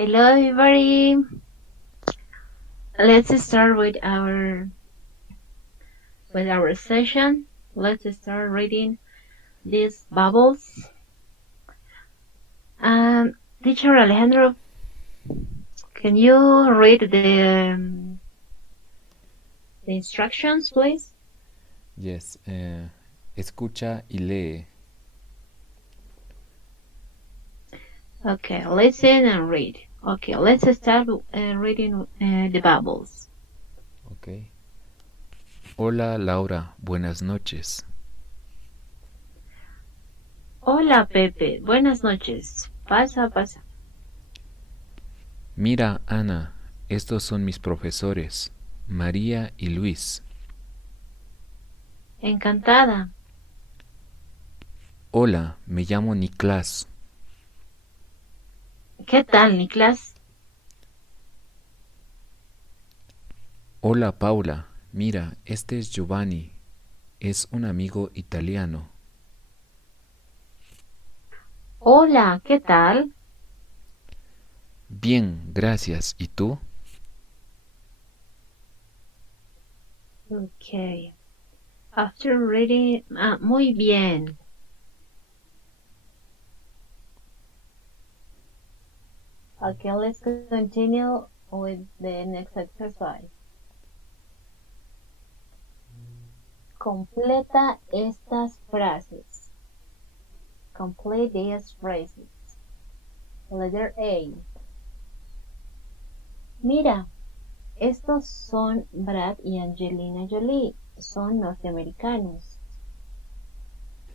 Hello everybody. Let's start with our session. Let's start reading these bubbles. Teacher Alejandro, can you read the instructions, please? Yes. Escucha y lee. Okay, listen and read. Okay, let's start reading the bubbles. Ok. Hola Laura, buenas noches. Hola Pepe, buenas noches. Pasa. Mira, Ana, estos son mis profesores, María y Luis. Encantada. Hola, me llamo Niklas. ¿Qué tal, Niklas? Hola Paula, mira, este es Giovanni, es un amigo italiano. Hola, ¿qué tal? Bien, gracias. ¿Y tú? Okay. After reading, muy bien. Okay, let's continue with the next exercise. Completa estas frases. Complete these phrases. Letter A. Mira, estos son Brad y Angelina Jolie. Son norteamericanos.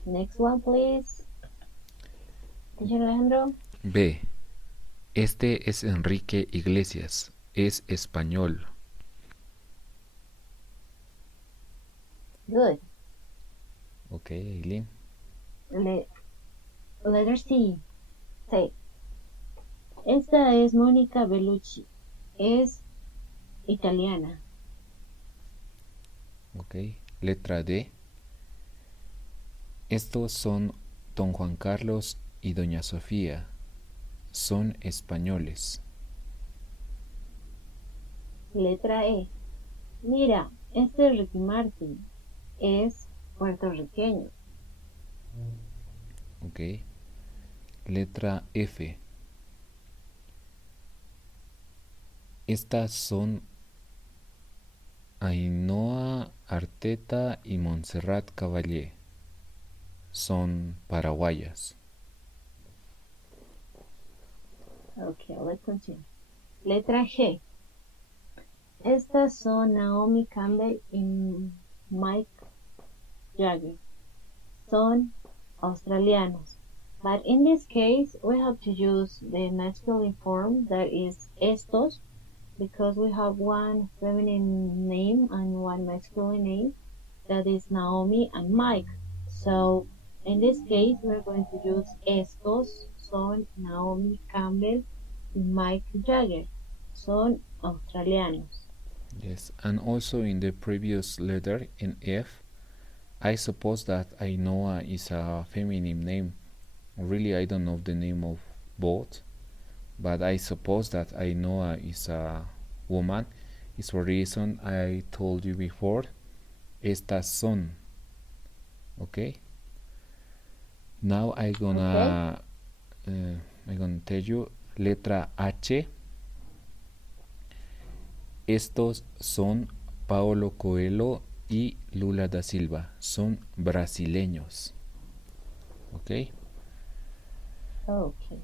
Next one, please. Teacher Alejandro. B. Este es Enrique Iglesias, es español. Good. Ok, Eileen. Letter C. Say. Esta es Mónica Bellucci. Es italiana. Ok, letra D. Estos son don Juan Carlos y doña Sofía. Son españoles. Letra E. Mira, este es Ricky Martin. Es puertorriqueño. Ok. Letra F. Estas son Ainhoa Arteta y Montserrat Caballé. Son paraguayas. Okay, let's continue. Letra G. Estas son Naomi Campbell y Mike Jagger. Son australianos. But in this case, we have to use the masculine form, that is estos, because we have one feminine name and one masculine name, that is Naomi and Mike. So in this case, we're going to use estos, son Naomi Campbell y Mike Jagger. Son australianos. Yes, and also in the previous letter, in F, I suppose that Ainhoa is a feminine name. Really, I don't know the name of both, but I suppose that Ainhoa is a woman. It's for reason I told you before. Estas son. Okay. Now Okay. I'm gonna tell you letra H. Estos son Paulo Coelho y Lula da Silva. Son brasileños. Okay. Okay.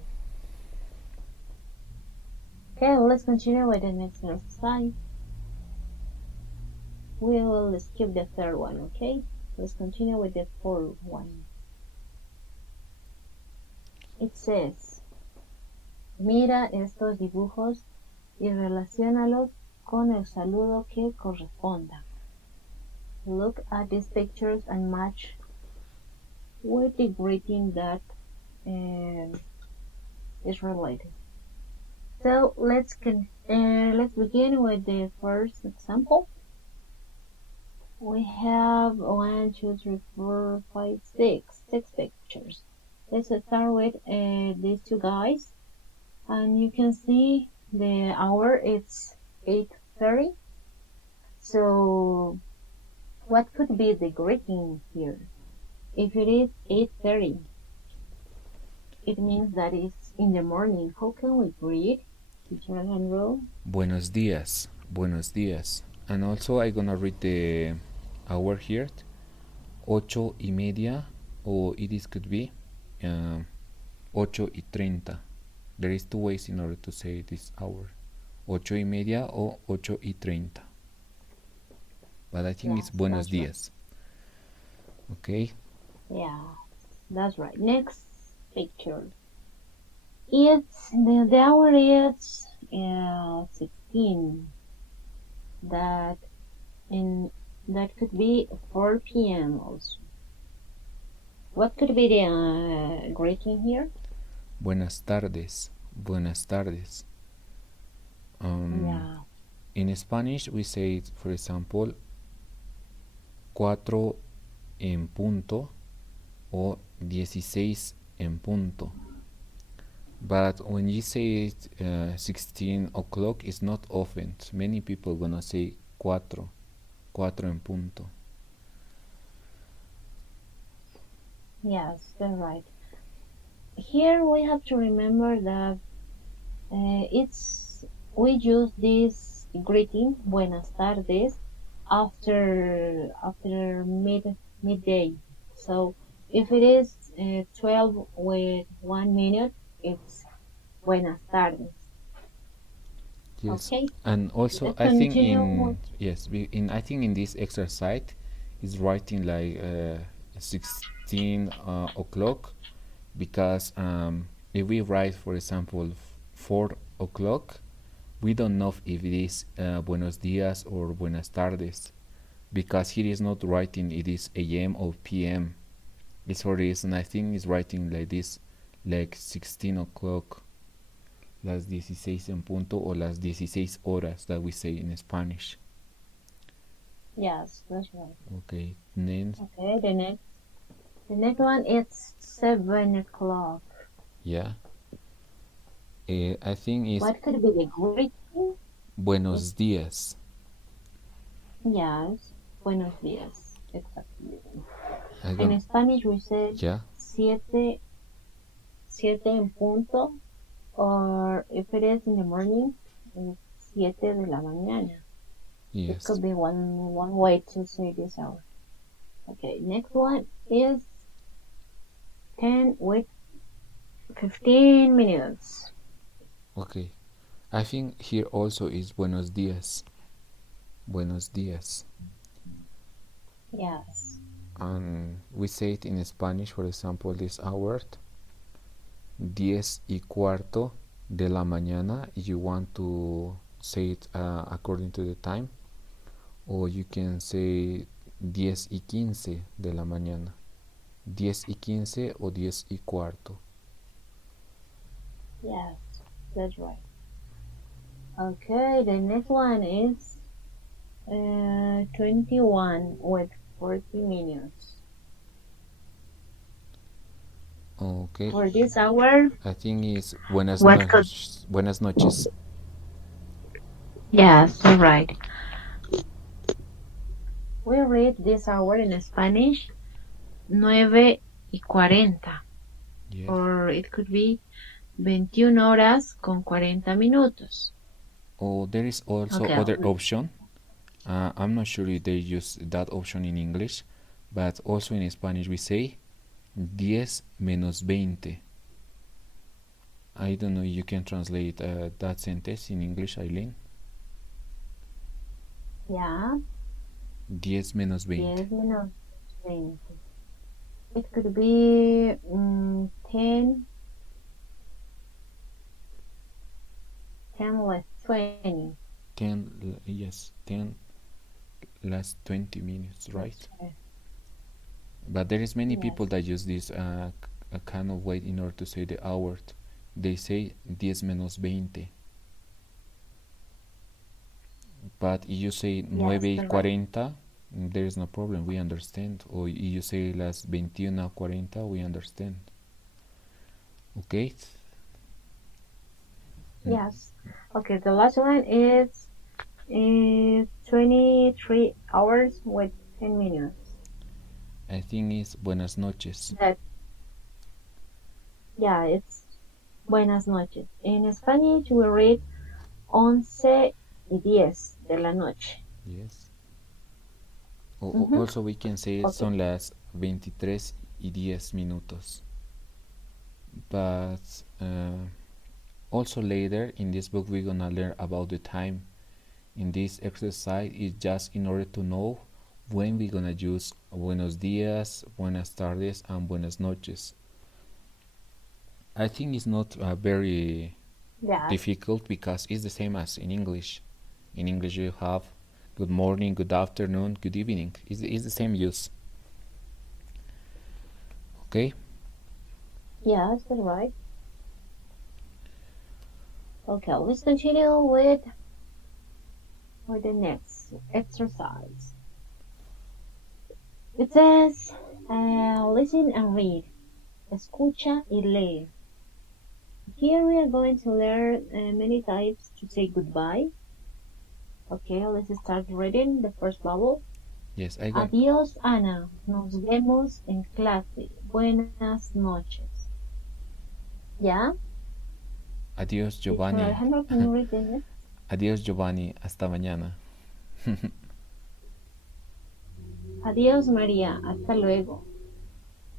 Okay, let's continue with the next exercise. We will skip the third one, okay? Let's continue with the fourth one. It says, mira estos dibujos y relaciónalos con el saludo que corresponda. Look at these pictures and match with the greeting that is related. So let's begin with the first example. We have 1, 2, 3, 4, 5, 6 pictures. Let's start with these two guys. And you can see the hour, it's 8:30. So what could be the greeting here? If it is 8:30, it means that it's in the morning. How can we greet, teacher Alejandro? Buenos días. Buenos días. And also I'm gonna read the hour here. 8:30, or it is could be 8:30. There is two ways in order to say this hour. 8:30 or 8:30. But I think Yes, it's buenos that's right. días. Okay. Yeah, that's right. Next picture. It's the hour is 16. That that could be 4 p.m. also. What could be the greeting here? Buenas tardes. Buenas tardes. Yeah. In Spanish we say, for example, 4 en punto or 16 en punto. But when you say it, 16 o'clock, it's not often. Many people gonna say 4 en punto. Yes, that's right. Here we have to remember that we use this greeting buenas tardes after midday. So if it is 12 with 1 minute, it's buenas tardes. Yes. Okay. And also Let's I think continue. I think in this exercise is writing like 16 o'clock, because if we write, for example, 4 o'clock, we don't know if it is buenos días or buenas tardes, because here is not writing it is AM or PM. It's for reason I think it's writing like this, like 16 o'clock, las 16 en punto, or las 16 horas that we say in Spanish. Yes, that's right. Okay, then Okay, the next one is 7 o'clock. yeah, I think it's What could be the greeting? buenos días. Yes, buenos días. Exactly. I In Spanish we say yeah, siete en punto, or if it is in the morning, it's 7 de la mañana. It yes, could be one way to say this hour. Okay, next one is 10 with 15 minutes. okay. I think here also is buenos días. Buenos días. Yes. And we say it in Spanish, for example, this hour, 10:15 de la mañana, if you want to say it according to the time, or you can say 10:15 de la mañana, 10:15 o 10:15. Yes, that's right. Okay, the next one is 21 with 40 minutes. Okay, For this hour, I think it's buenas what could... noches. Buenas noches. Yes, you're right. We read this hour in Spanish 9:40. Yes. Or it could be 21 horas con 40 minutos. Oh, there is also Okay. other option. I'm not sure if they use that option in English, but also in Spanish we say 10 menos 20. I don't know if you can translate that sentence in English, Eileen. Yeah. 10 menos 20. 10 menos 20. It could be 10 less 20. 10, yes, 10 last 20 minutes, right? Okay. But there is many Yes. people that use this kind of way in order to say the hour. They say 10 menos 20. But if you say 9:40, there is no problem, we understand. Or if you say las 21:40, we understand. Okay? Yes. Okay, the last one is 23 hours with 10 minutes. I think it's buenas noches. That, yeah, it's buenas noches. In Spanish, we read 11:10 de la noche. Yes. Mhm. Also we can say Okay. son las 23:10. But also later in this book we're gonna learn about the time. In this exercise is just in order to know when we're gonna use buenos días, buenas tardes, and buenas noches. I think it's not very Yes. difficult because it's the same as in English. In English you have good morning, good afternoon, good evening. It's the same use. Okay? Yes, that's right. Okay, let's continue with the next exercise. It says, listen and read. Escucha y lee. Here we are going to learn many types to say goodbye. Okay, let's start reading the first bubble. Yes, I got. Adiós, Ana. Nos vemos en clase. Buenas noches. ¿Ya? Adiós, Teacher Giovanni. Alejandro, can you read the next? Adiós, Giovanni. Hasta mañana. Adiós, María. Hasta luego.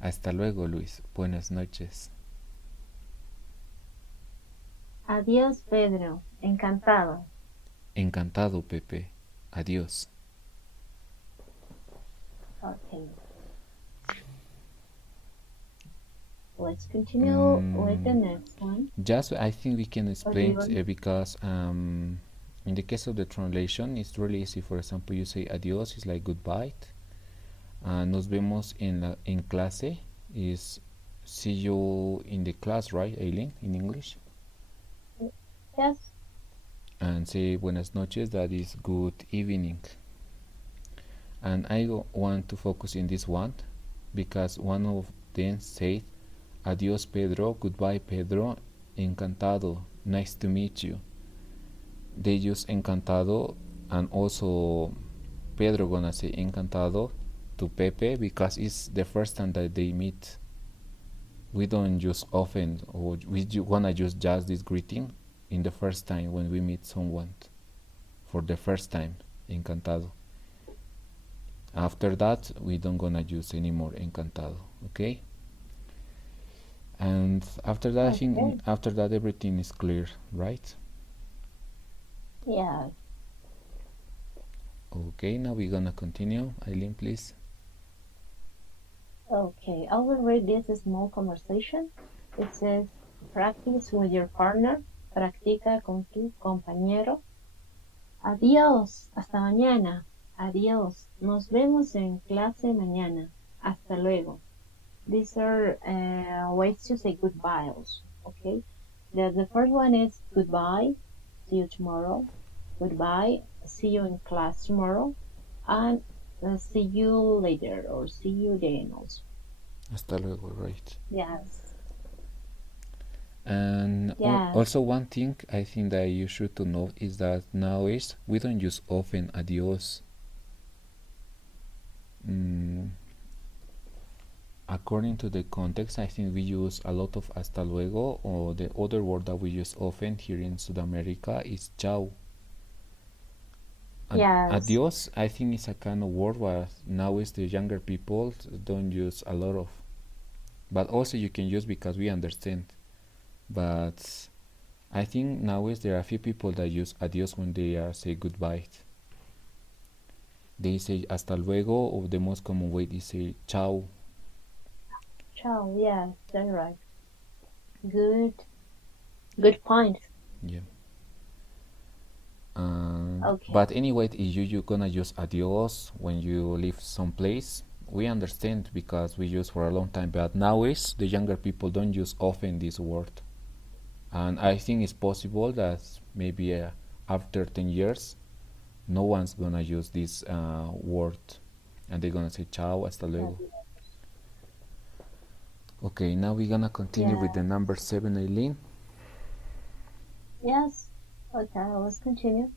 Hasta luego, Luis. Buenas noches. Adiós, Pedro. Encantado. Encantado, Pepe. Adiós. Okay. Let's continue with the next one. Just, I think we can explain Okay. because in the case of the translation, it's really easy. For example, you say adiós, it's like goodbye. Nos vemos en clase is see you in the class, right, Aileen, in English? Yes. And say buenas noches, that is good evening. And I want to focus in this one because one of them said adiós Pedro, goodbye Pedro, encantado, nice to meet you. They use encantado, and also Pedro gonna say encantado to Pepe because it's the first time that they meet. We don't use often, or we wanna use just this greeting in the first time when we meet someone for the first time, encantado. After that, we don't gonna use anymore encantado, okay? And after that, I think after that everything is clear, right? Yeah. Okay, now we're gonna continue. Aileen, please. Okay, I will read this small conversation. It says, practice with your partner. Practica con tu compañero. Adiós, hasta mañana. Adiós, nos vemos en clase mañana. Hasta luego. These are ways to say goodbye also, okay? The first one is goodbye, see you tomorrow. Goodbye, see you in class tomorrow. And see you later or see you then also. Hasta luego, right? Yes. And Yes. also one thing I think that you should to know is that nowadays we don't use often adios. According to the context, I think we use a lot of hasta luego, or the other word that we use often here in South America is chao. Yes. Adios, I think it's a kind of word where nowadays the younger people don't use a lot of, but also you can use because we understand. But I think nowadays there are a few people that use adios when they are say goodbye. They say hasta luego, or the most common way they say chao. Ciao, yes, that's right. Good point. Yeah. Okay. But anyway, if you're gonna use adios when you leave some place, we understand because we use for a long time. But nowadays, the younger people don't use often this word, and I think it's possible that maybe after 10 years, no one's gonna use this word, and they're gonna say ciao, hasta luego. Okay, now we're gonna continue with the number 7, Aileen. Yes. Okay, let's continue.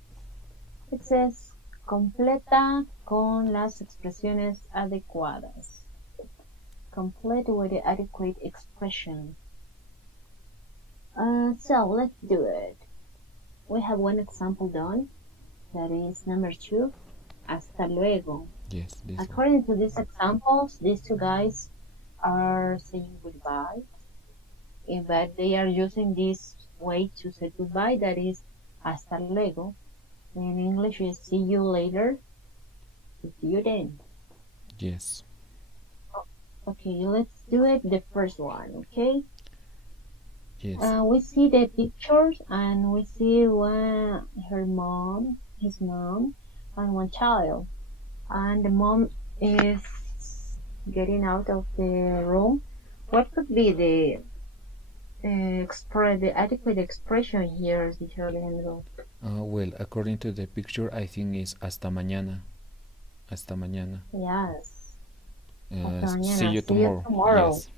It says, completa con las expresiones adecuadas. Complete with the adequate expression. So let's do it. We have one example done. That is number 2. Hasta luego. Yes, this one. According to these examples, these two guys are saying goodbye, but they are using this way to say goodbye. That is hasta luego. In English is see you later. See you then. Yes. Okay, let's do it. The first one. Okay. Yes. We see the pictures and we see his mom, and one child. And the mom is getting out of the room. What could be the adequate expression here, teacher Alejandro? Well, according to the picture, I think it's hasta mañana. Hasta mañana. Yes. See mañana. you See you tomorrow. tomorrow. Yes.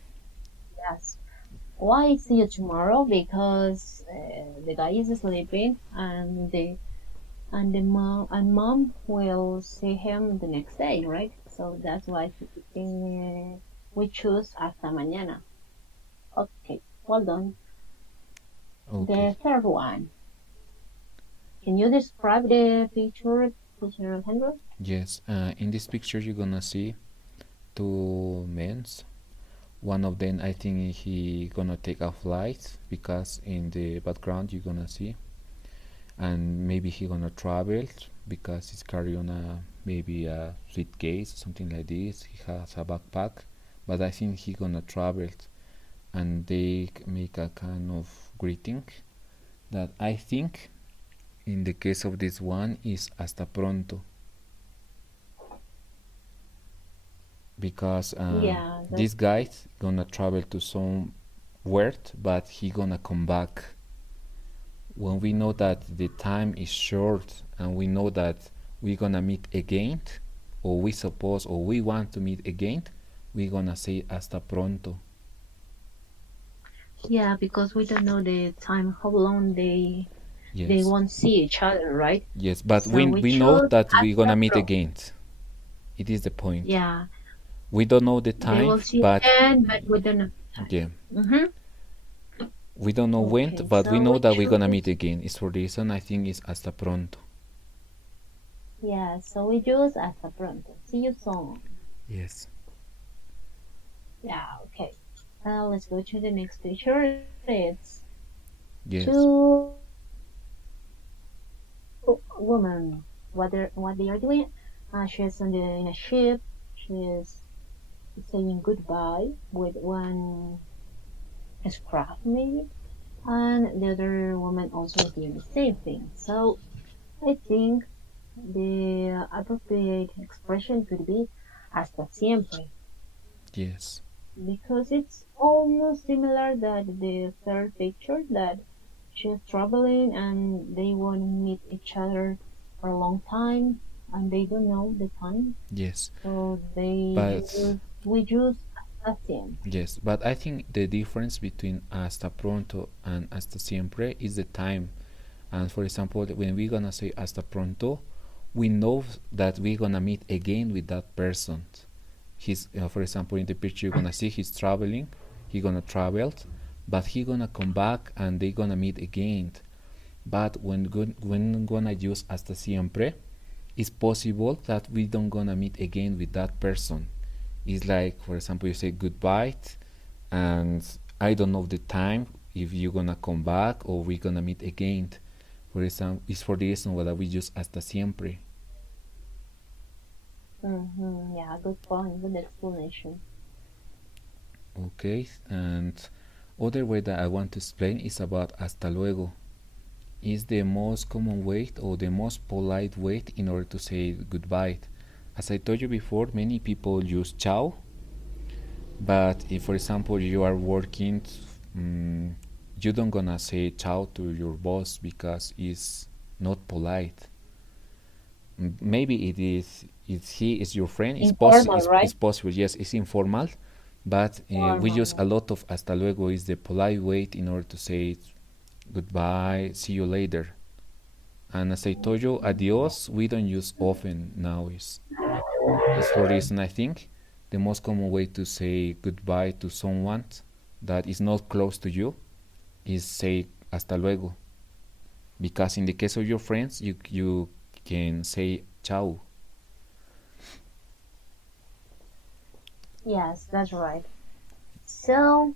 Yes. Why see you tomorrow? Because the guy is sleeping and mom will see him the next day, right? So that's why we choose hasta mañana. Okay, well done. Okay. The third one. Can you describe the picture, teacher Alejandro? Yes. In this picture, you're gonna see two men. One of them, I think he gonna take a flight because in the background you're gonna see, and maybe he gonna travel because he's carrying maybe a suitcase or something like this. He has a backpack, but I think he gonna travel, and they make a kind of greeting that I think in the case of this one is hasta pronto, because this guy's gonna travel to somewhere, but he gonna come back. When we know that the time is short and we know that we're gonna meet again, or we suppose or we want to meet again, we're gonna say hasta pronto. Yeah, because we don't know the time, how long they won't see each other, right? Yes, but So we know that we're gonna meet pronto. again. It is the point. Yeah. We don't know the time, they will see but again, but we don't know the time. Yeah. Mm-hmm. We don't know when, but we know that we're gonna meet again. It's for the reason I think it's hasta pronto. Yeah, so we use hasta pronto. See you soon. Yes. Yeah, okay. Let's go to the next picture. It's Yes. two women. What they are doing? She's in a ship. She's saying goodbye with one scarf maybe, and the other woman also doing the same thing. So I think the appropriate expression could be hasta siempre. Yes. Because it's almost similar that the third picture, that she's traveling and they won't meet each other for a long time and they don't know the time. Yes. So we use hasta siempre. Yes, but I think the difference between hasta pronto and hasta siempre is the time. And for example, when we're gonna say hasta pronto, we know that we're gonna meet again with that person. He's, for example, in the picture you're gonna see he's traveling, he gonna travel, but he gonna come back and they gonna meet again. But when gonna use hasta siempre, it's possible that we don't gonna meet again with that person. It's like, for example, you say goodbye, and I don't know the time if you're gonna come back or we're gonna meet again. For example, it's for the reason that we use hasta siempre. Yeah, good point, good explanation. Okay, and other way that I want to explain is about hasta luego. Is the most common way or the most polite way in order to say goodbye. As I told you before, many people use ciao, but if, for example, you are working, you don't gonna say ciao to your boss because it's not polite. Maybe it is. If he is your friend, it's possible. Right? It's possible. Yes, it's informal, but we use a lot of hasta luego. Is the polite way in order to say goodbye, see you later. And as I told you, adios we don't use often now. Is for reason I think the most common way to say goodbye to someone that is not close to you is say hasta luego. Because in the case of your friends, you can say ciao. Yes, that's right. So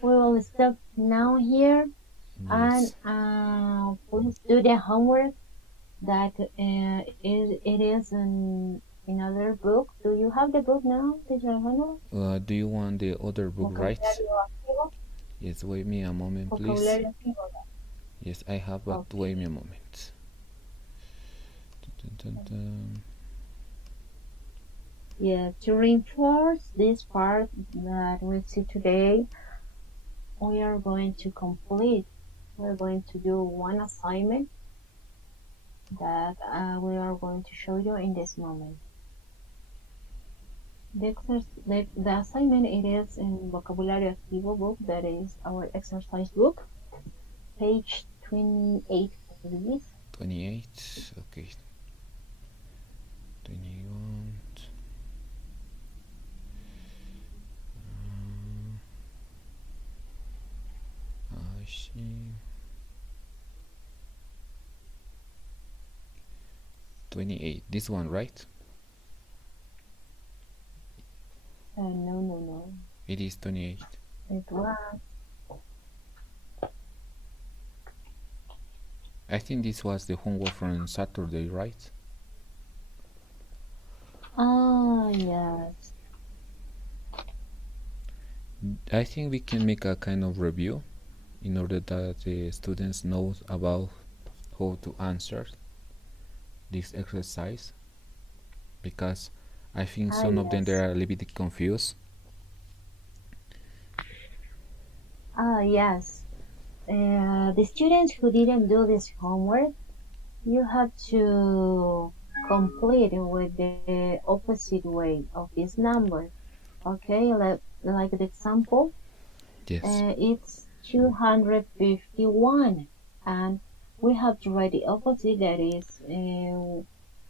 we will stop now here, Yes. and please do the homework that it is in another book. Do you have the book now, teacher Alejandro? Do you want the other book, right? Vocabulario activo. Yes, wait me a moment, please. Vocabulario activo. Yes, I have, but Okay. wait me a moment. Dun, dun, dun. Yeah, to reinforce this part that we see today, we are going to complete. We're going to do one assignment that we are going to show you in this moment. The assignment it is in Vocabulario Activo book, that is our exercise book, page 28, please. 28, okay. 21. I see. 28. This one, right? No. It is 28. It was. I think this was the homework from Saturday, right? Ah, yes. I think we can make a kind of review in order that the students know about how to answer this exercise, because I think some of them they Yes. are a little bit confused. Yes. The students who didn't do this homework, you have to complete with the opposite way of this number. Okay, like the example, Yes. it's 251, and we have to write the opposite, that is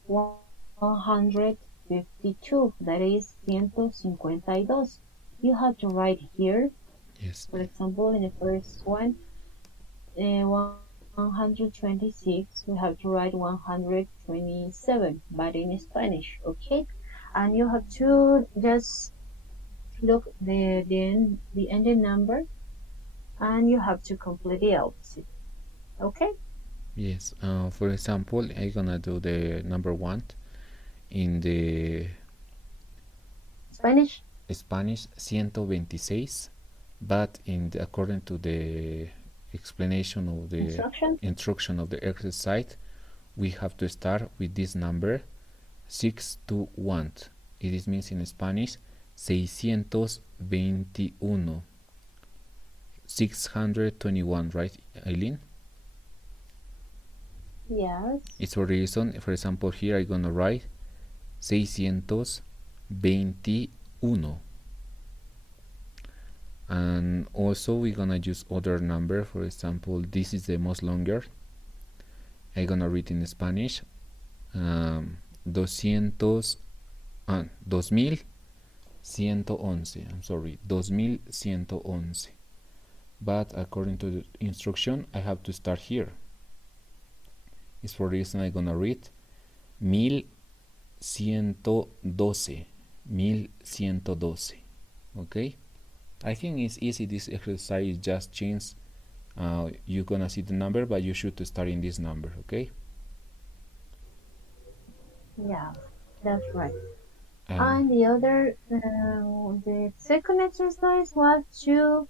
152, that is 152. You have to write here, Yes. for example, in the first one, 126, we have to write 127, but in Spanish, okay? And you have to just look the ending number, and you have to complete the opposite, okay? Yes. For example, I'm gonna do the number 1 in the Spanish. Spanish 126, but according to the explanation of the Instruction. instruction of the exercise, we have to start with this number 621. It means in Spanish 621. 621, right, Eileen? Yes. It's for a reason. For example, here I'm gonna write 621. And also we're gonna use other number. For example, this is the most longer. I'm gonna read in Spanish. 2111. I'm sorry, 2111. But according to the instruction, I have to start here. It's for reason I'm gonna read 1112. 1112. Okay? I think it's easy. This exercise just change. You're gonna see the number, but you should start in this number. Okay? Yeah, that's right. And the other, the second exercise was to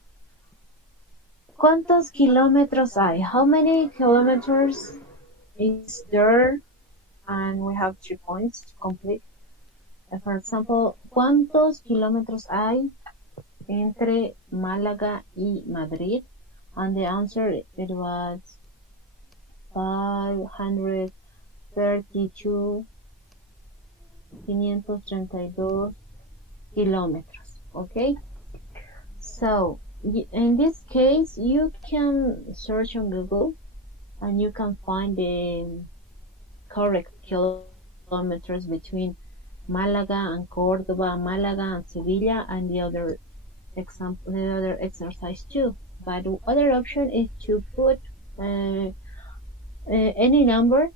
¿cuántos kilómetros hay? How many kilometers is there? And we have 3 points to complete. For example, ¿cuántos kilómetros hay entre Málaga y Madrid? And the answer, it was 532 532 kilometers. Okay, so in this case, you can search on Google and you can find the correct kilometers between Malaga and Cordoba, Malaga and Sevilla, and the other example, the other exercise too. But the other option is to put uh, any number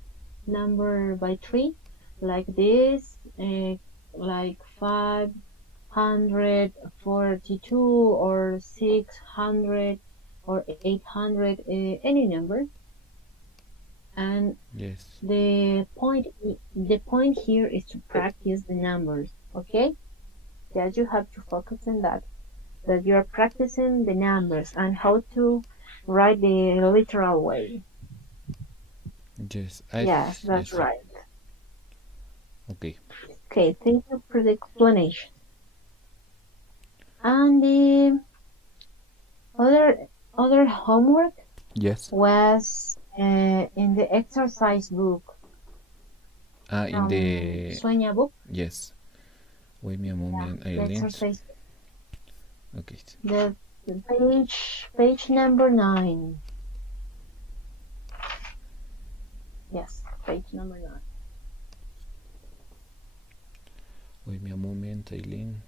by three, like this, like 542 or 600 or 800, any number. And Yes. the point here is to practice the numbers, okay? That you have to focus on that you are practicing the numbers and how to write the literal way. Yes. Yes, that's Yes. right. Okay. Okay, thank you for the explanation. And the other homework Yes. was in the exercise book In from the Sueña book. yes. Wait me a moment, The Eileen. exercise, Okay. the page number 9. Yes, page number 9. Wait me a moment, Eileen.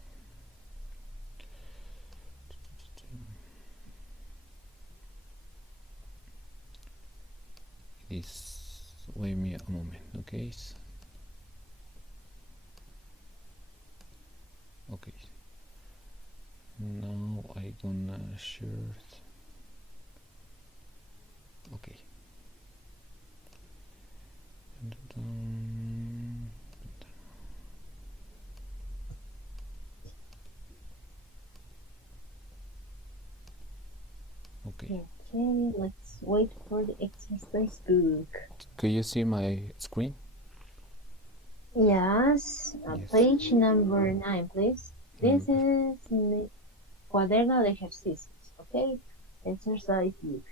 Wait me a moment, okay? Okay. Now I gonna share it. Okay. Okay. Okay, let's wait for the exercise book. Can you see my screen? Yes, Yes. page number 9, please. This is the cuaderno de ejercicios, okay? Exercise book.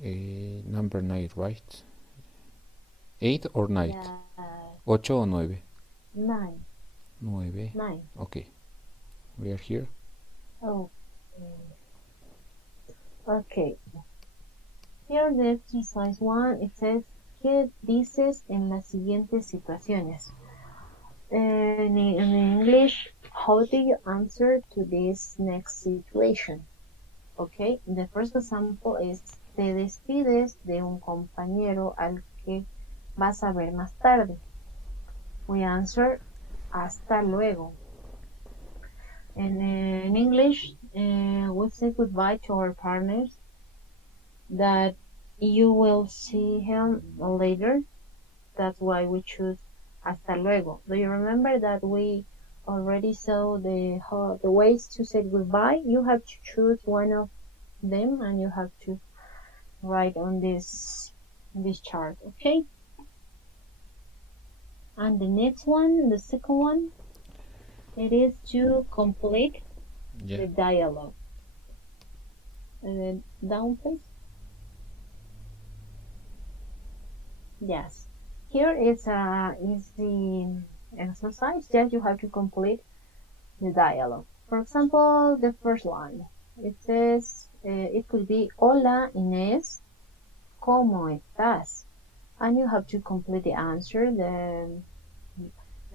Number 9, right? 8 or 9? Yeah, 8 o 9? 9. 9. 9. Okay. We are here. Oh. Okay. Here the exercise 1, it says, ¿qué dices en las siguientes situaciones? In English, how do you answer to this next situation? Okay, the first example is, te despides de un compañero al que vas a ver más tarde. We answer, hasta luego. And in English, we say goodbye to our partners that you will see him later. That's why we choose hasta luego. Do you remember that we already saw the ways to say goodbye? You have to choose one of them and you have to write on this chart, okay? And the next one, the second one, it is to complete the dialogue. And then down, please. Yes. Here is a easy exercise. Just you have to complete the dialogue. For example, the first line. It says, it could be, Hola Inés, ¿cómo estás? And you have to complete the answer, the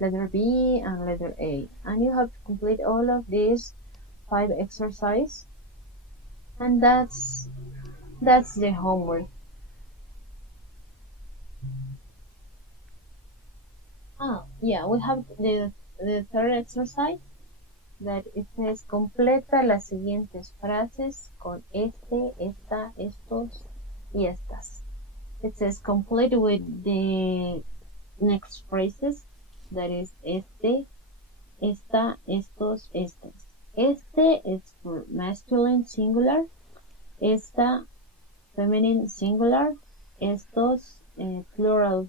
letter B and letter A. And you have to complete all of these 5 exercises. And that's the homework. Yeah, we have the third exercise that it says, completa las siguientes frases con este, esta, estos y estas. It says complete with the next phrases, that is este, esta, estos, estas. Este is for masculine singular, esta feminine singular, estos plural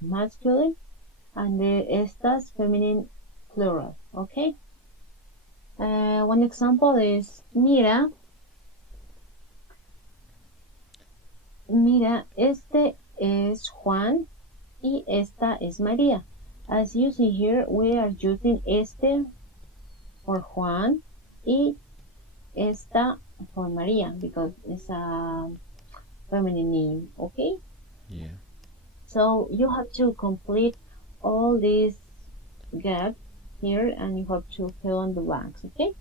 masculine, and the estas feminine plural, okay? One example is, mira, este es Juan y esta es María. As you see here, we are using este for Juan Y esta for Maria because it's a feminine name, okay? Yeah. So you have to complete all these gaps here and you have to fill in the blanks, okay?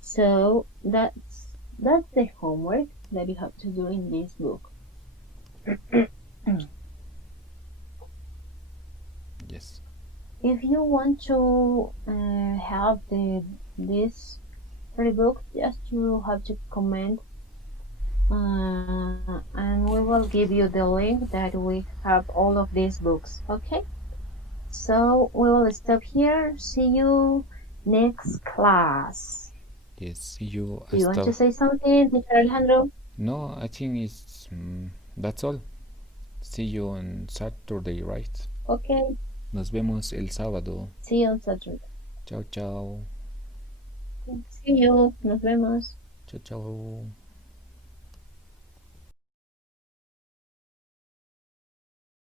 So that's the homework that you have to do in this book. Yes. If you want to have this free book, just you have to comment and we will give you the link that we have all of these books, okay? So we will stop here. See you next class. Yes. See you Do you want hasta. to say something, Mr. Alejandro? No, I think it's that's all. See you on Saturday, right? Okay. Nos vemos el sábado. See you on Saturday. Chao, chao. See you. Nos vemos. Chao, chao.